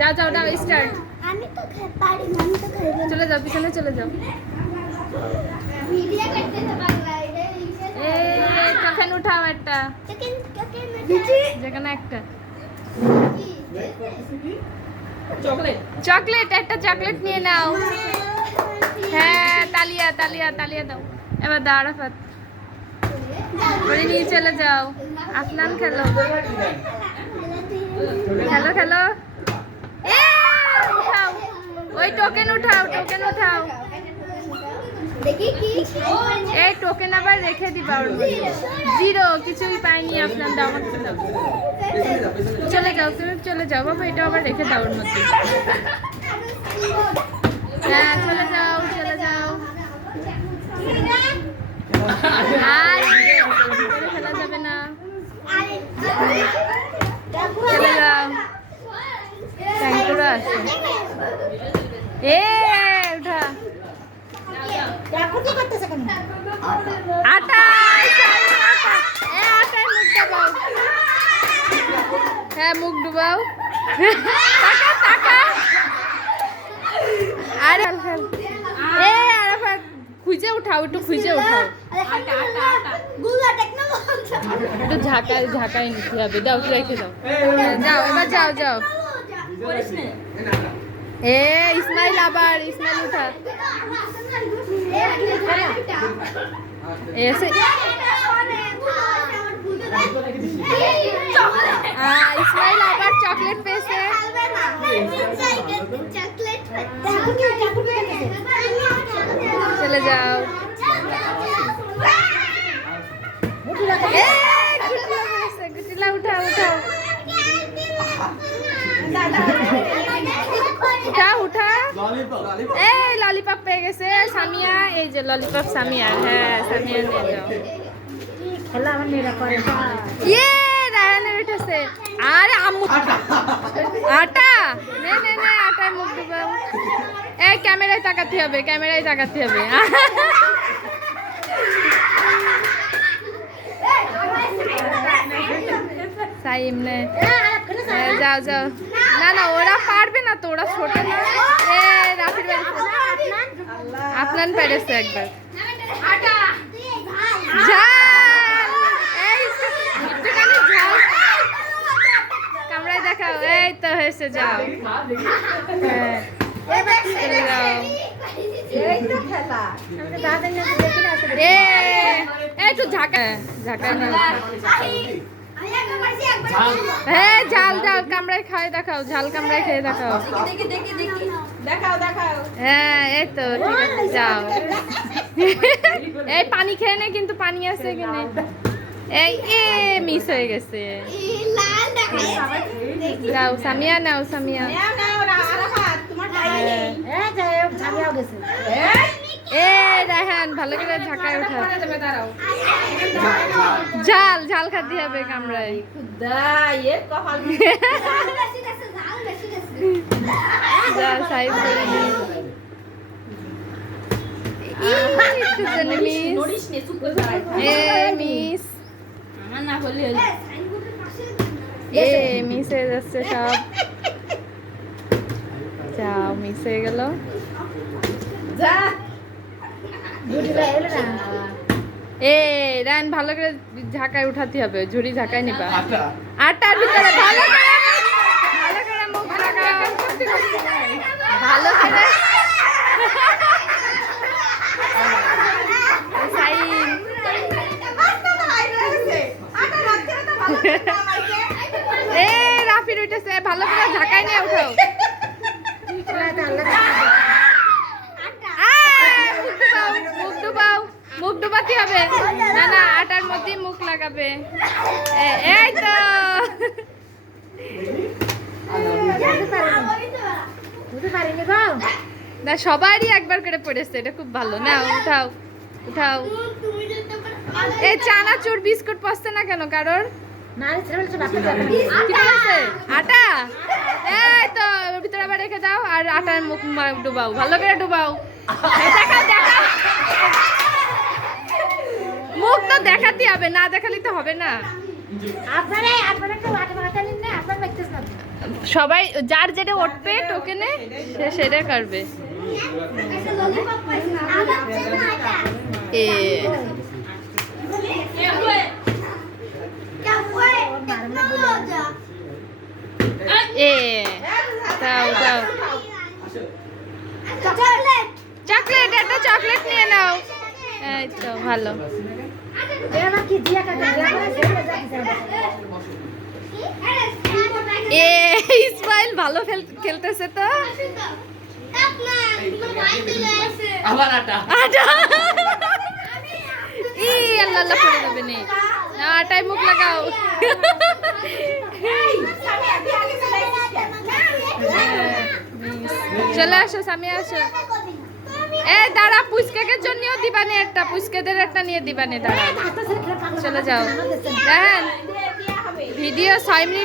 যাও যাও যাও স্টার্ট। চলে যাও পিছনে চলে যাও। টোকেন উঠাও একটা, যেখানে একটা চকলেট, একটা চকলেট নিয়ে নাও। হ্যাঁ তালিয়া তালিয়া তালিয়া দাও। এবার দাও আরাফাত, বলে নিয়ে চলে যাও। আফনান খেলো খেলো খেলো। উঠাও ওই টোকেন উঠাও, টোকেন উঠাও। এই টোকেন আবার রেখে দিবা ওর মধ্যে। জিরো, কিছুই পাইনি আফনান, দাও আমাকে দাও। চলে যাও তুমি, চলে যাও বাবা, এটা আবার রেখে দাও ওর মধ্যে। হ্যাঁ চলে যাও চলে যাও। আর খেলা যাবে না, চলে যাও। এ উঠা আটা, হ্যাঁ মুখ ডুবাও। আরে খুঁজে উঠাও, একটু খুঁজে উঠাও, একটু ঝাঁকায় ঝাঁকায় নিতে হবে। দাও রেখে দাও, যাও এবার যাও যাও। এ ইসমাইল, আবার ইসমাইল উঠা। এসে ইসমাইল আবার চকলেট পেয়েছে। চলে যাও। গুটিলা উঠাও উঠাও উঠা উঠা। এই ললিপপ পেয়ে গেছে সামিয়া, এই যে ললিপপ সামিয়ার। হ্যাঁ সামিয়া নিয়ে যাও। ইয়ে রায়ানের উঠেছে। আরে আম্মু আটা নে নে নে, আটায় মুখ ডুবাও। এই ক্যামেরায় তাকাতে হবে, ক্যামেরায় তাকাতে হবে। সাইম নে, যাও যাও। না না ওরা পারবে না তো, ওরা ছোট না। এ রাফির বাড়ি আপনার পেরেছে একবার। কামড়ায় দেখাও। এই তো হয়েছে, যাও। একটু ঝাঁকা ঝাঁকা। হ্যাঁ ঝাল ঝাল কামড়ায় খাই দেখাও, ঝাল কামড়ায় খেয়ে দেখাও। হ্যাঁ এই তো ঠিক আছে, যাও। এই পানি খেয়ে নে, কিন্তু পানি আছে কিনে। এই এ মিস হয়ে গেছে। যাও সামিয়া নাও, সামিয়া। এ রায়হান ভালো করে ঝাঁকায় উঠাও। ঝাল ঝাল খাতে হবে কামড়ায়। যা সাইজ করে নি। মিস মিস হয়ে যাচ্ছে সব। যাও মিস হয়ে গেল। এ রায়ন ভালো করে ঝাঁকায় উঠাতে হবে, ঝুড়ি ঝাঁকায় নিবা। আটার ভিতরে ভালো করে মুখ লাগাও, ভালো করে। এ রাফির উঠেছে, ভালো করে ঝাঁকায় নিয়ে উঠাও। মুখ ডুবাও, মুখ ডুবাতে হবে। না না আটার মধ্যে মুখ লাগাবে। এই তো না, সবারই একবার করে পড়েছে, এটা খুব ভালো। না উঠাও উঠাও। এই চানাচুর বিস্কুট পছতে না কেন কারোর? আটা এই তো ভিতরে আবার রেখে দাও, আর আটার মুখ ডুবাও, ভালো করে ডুবাও। দেখাও দেখাও, মুখ তো দেখাতে হবে, না দেখালে তো হবে না। সবাই যার যেটা উঠবে টোকেনে সে সেটা করবে। এ এ দাও দাও চকলেট, একটা চকলেট নিয়ে নাও। এই তো ভালো। এ ইসমাইল ভালো খেলতেছে তো। আবার আটা আটা ই আল্লাহ আল্লাহ করে দেবে নি, আটায় মুখ লাগাও। চলে আসো সামিয়া আসো। এ দাঁড়া, পুচকাকের জন্যও দিবানি একটা, পুচকাদের একটা নিয়ে দিবানি। দাঁড়া চলে যাও। দেখেন ভিডিও 6 মিনিট